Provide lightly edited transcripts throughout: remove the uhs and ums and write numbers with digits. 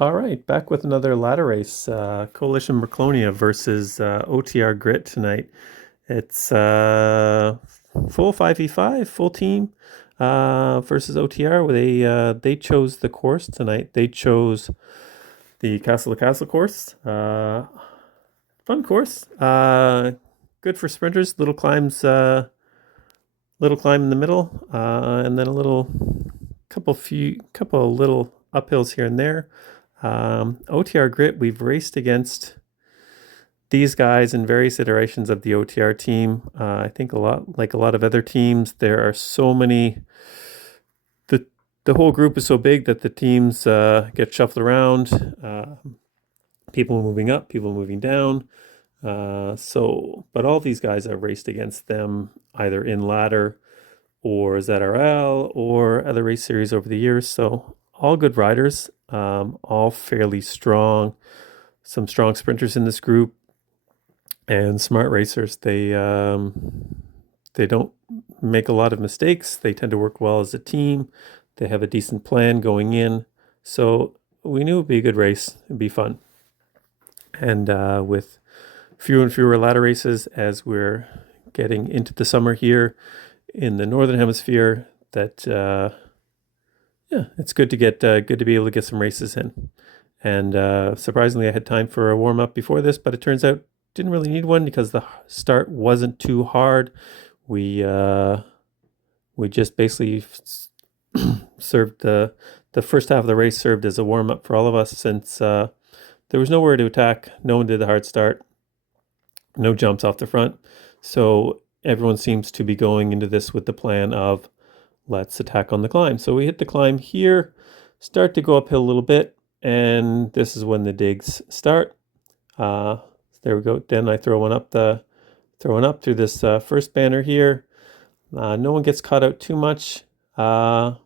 All right, back with another ladder race. Coalition Merclonia versus OTR Grit tonight. It's full 5v5, full team versus OTR. Where they chose the course tonight. They chose the Castle to Castle course. Fun course. Good for sprinters. Little climb in the middle, and then a couple little uphills here and there. OTR Grit, we've raced against these guys in various iterations of the OTR team. I think a lot of other teams, there are so many. The whole group is so big that the teams get shuffled around. People moving up, people moving down. But all these guys I've raced against them either in ladder or ZRL or other race series over the years. So all good riders, all fairly strong. Some strong sprinters in this group and smart racers. They don't make a lot of mistakes. They tend to work well as a team. They have a decent plan going in. So we knew it'd be a good race. It'd be fun. And with fewer and fewer ladder races as we're getting into the summer here in the Northern Hemisphere, that it's good to be able to get some races in. And surprisingly, I had time for a warm up before this, but it turns out didn't really need one because the start wasn't too hard. We just basically served the first half of the race served as a warm up for all of us, since there was nowhere to attack. No one did the hard start. No jumps off the front. So everyone seems to be going into this with the plan of let's attack on the climb. So we hit the climb here, start to go uphill a little bit, and this is when the digs start. There we go. Then I throw one up through this first banner here. No one gets caught out too much. And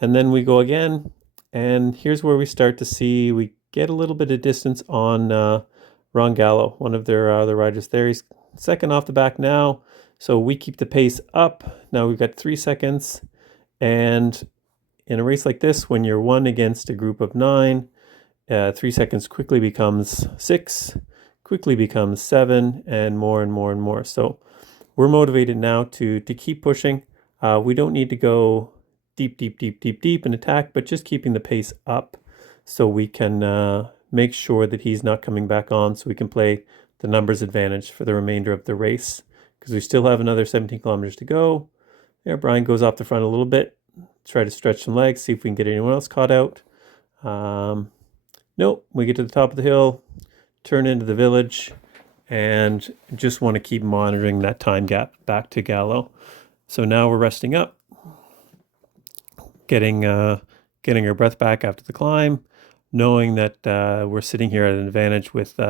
then we go again, and here's where we start to see we get a little bit of distance on Ron Gallo, one of their riders there. He's second off the back now, so we keep the pace up. Now we've got 3 seconds, and in a race like this, when you're one against a group of 9, 3 seconds quickly becomes 6, quickly becomes 7, and more and more and more. So we're motivated now to keep pushing. We don't need to go deep in attack, but just keeping the pace up so we can make sure that he's not coming back on, so we can play the numbers advantage for the remainder of the race, because we still have another 17 kilometers to go. There, Brian goes off the front a little bit, try to stretch some legs, see if we can get anyone else caught out. Nope, we get to the top of the hill, turn into the village, and just want to keep monitoring that time gap back to Gallo. So now we're resting up, getting our breath back after the climb, knowing that we're sitting here at an advantage with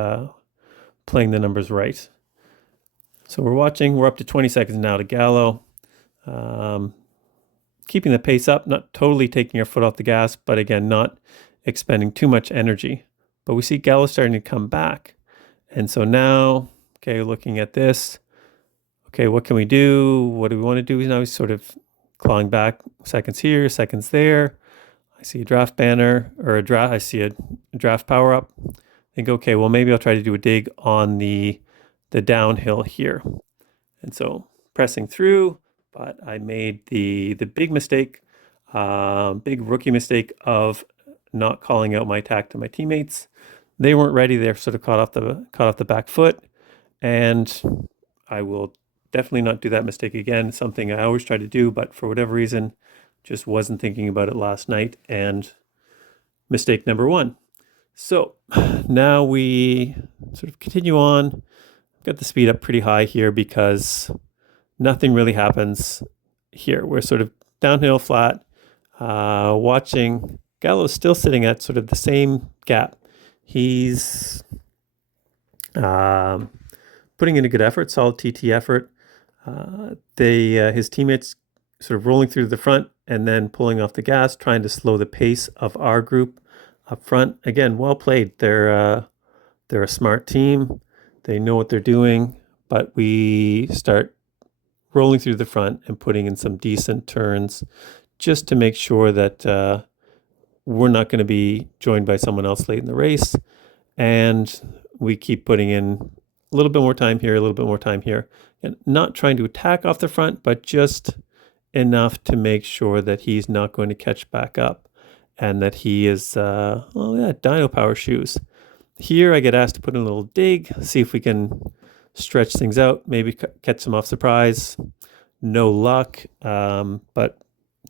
playing the numbers right. So we're watching. We're up to 20 seconds now to Gallo. Keeping the pace up, not totally taking our foot off the gas, but again, not expending too much energy. But we see Gallo starting to come back. And so now, okay, looking at this, okay, what can we do? What do we want to do? Now he's sort of clawing back, seconds here, seconds there. I see a draft banner, or I see a draft power up. Think, okay, well, maybe I'll try to do a dig on the downhill here. And so pressing through, but I made the big mistake, big rookie mistake of not calling out my attack to my teammates. They weren't ready. They're sort of caught off the back foot, and I will definitely not do that mistake again. It's something I always try to do, but for whatever reason, just wasn't thinking about it last night, and mistake number 1. So now we sort of continue on. Got the speed up pretty high here because nothing really happens here. We're sort of downhill flat, watching. Gallo's still sitting at sort of the same gap. He's putting in a good effort, solid TT effort. His teammates sort of rolling through the front and then pulling off the gas, trying to slow the pace of our group up front. Again, well played. They're a smart team. They know what they're doing, but we start rolling through the front and putting in some decent turns just to make sure that we're not going to be joined by someone else late in the race. And we keep putting in a little bit more time here, a little bit more time here, and not trying to attack off the front, but just enough to make sure that he's not going to catch back up and that he is, dyno power shoes. Here I get asked to put in a little dig, see if we can stretch things out, maybe catch some off surprise. No luck, but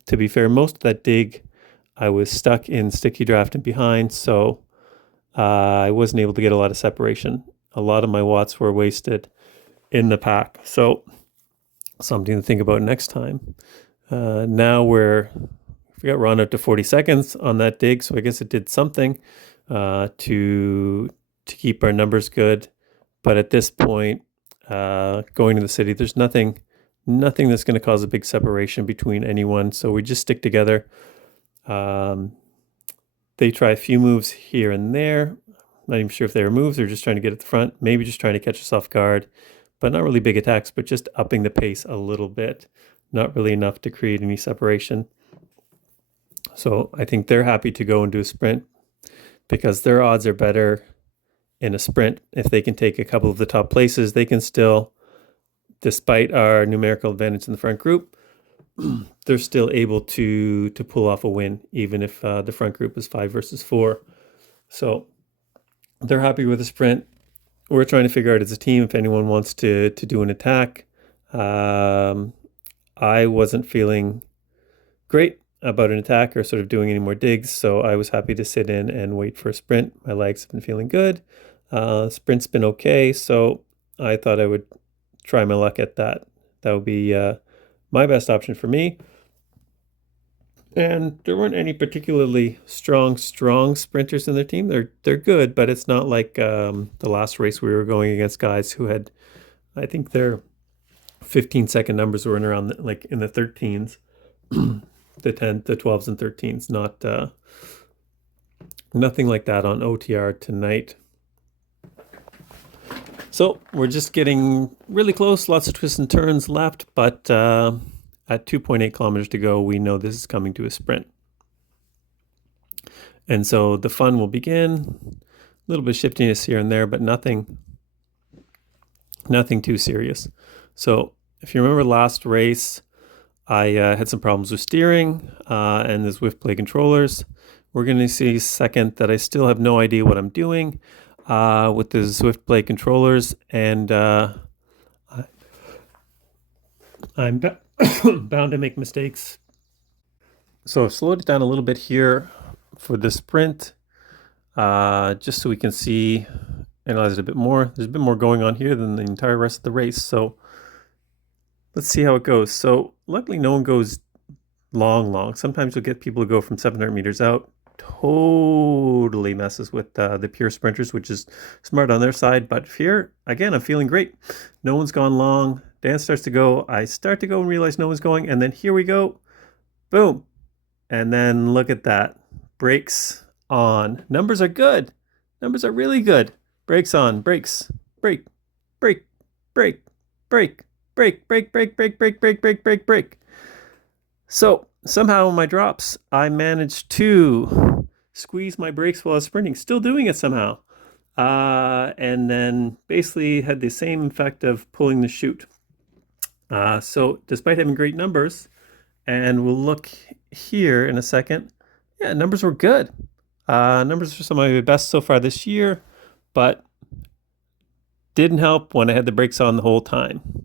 to be fair, most of that dig I was stuck in sticky draft and behind, so I wasn't able to get a lot of separation. A lot of my watts were wasted in the pack. So something to think about next time. Now we got run out to 40 seconds on that dig, so I guess it did something to keep our numbers good. But at this point, going to the city, there's nothing that's going to cause a big separation between anyone. So we just stick together. They try a few moves here and there. Not even sure if they were moves. They're just trying to get at the front. Maybe just trying to catch us off guard. But not really big attacks, but just upping the pace a little bit. Not really enough to create any separation. So I think they're happy to go and do a sprint because their odds are better in a sprint. If they can take a couple of the top places, they can still, despite our numerical advantage in the front group, they're still able to pull off a win, even if the front group is 5 versus 4. So they're happy with the sprint. We're trying to figure out as a team if anyone wants to do an attack. I wasn't feeling great about an attack or sort of doing any more digs, so I was happy to sit in and wait for a sprint. My legs have been feeling good. Sprint's been okay, so I thought I would try my luck at that. That would be my best option for me. And there weren't any particularly strong sprinters in their team. They're good, but it's not like the last race we were going against guys who had, I think their 15-second numbers were in around like in the 13s, the 10, the 12s and 13s. Not nothing like that on OTR tonight. So we're just getting really close. Lots of twists and turns left, but at 2.8 kilometers to go, we know this is coming to a sprint. And so the fun will begin. A little bit of shiftiness here and there, but nothing too serious. So if you remember last race, I had some problems with steering and the Zwift Play controllers. We're going to see second that I still have no idea what I'm doing with the Zwift Play controllers, and I'm bound to make mistakes. So I've slowed it down a little bit here for the sprint, just so we can analyze it a bit more. There's a bit more going on here than the entire rest of the race. So let's see how it goes. So luckily no one goes long. Sometimes you'll get people who go from 700 meters out. Totally messes with the pure sprinters, which is smart on their side. But here, again, I'm feeling great. No one's gone long. Dan starts to go. I start to go and realize no one's going. And then here we go. Boom. And then look at that. Brakes on. Numbers are good. Numbers are really good. Brakes on. Brakes. Brake. Brake. Brake. Brake. Brake. Brake. Brake. Brake. Brake. Brake. Brake. Brake. Brake. So somehow in my drops, I managed to squeeze my brakes while I was sprinting. Still doing it somehow. And then basically had the same effect of pulling the chute. So despite having great numbers, and we'll look here in a second, yeah, numbers were good. Numbers are some of my best so far this year, but didn't help when I had the brakes on the whole time.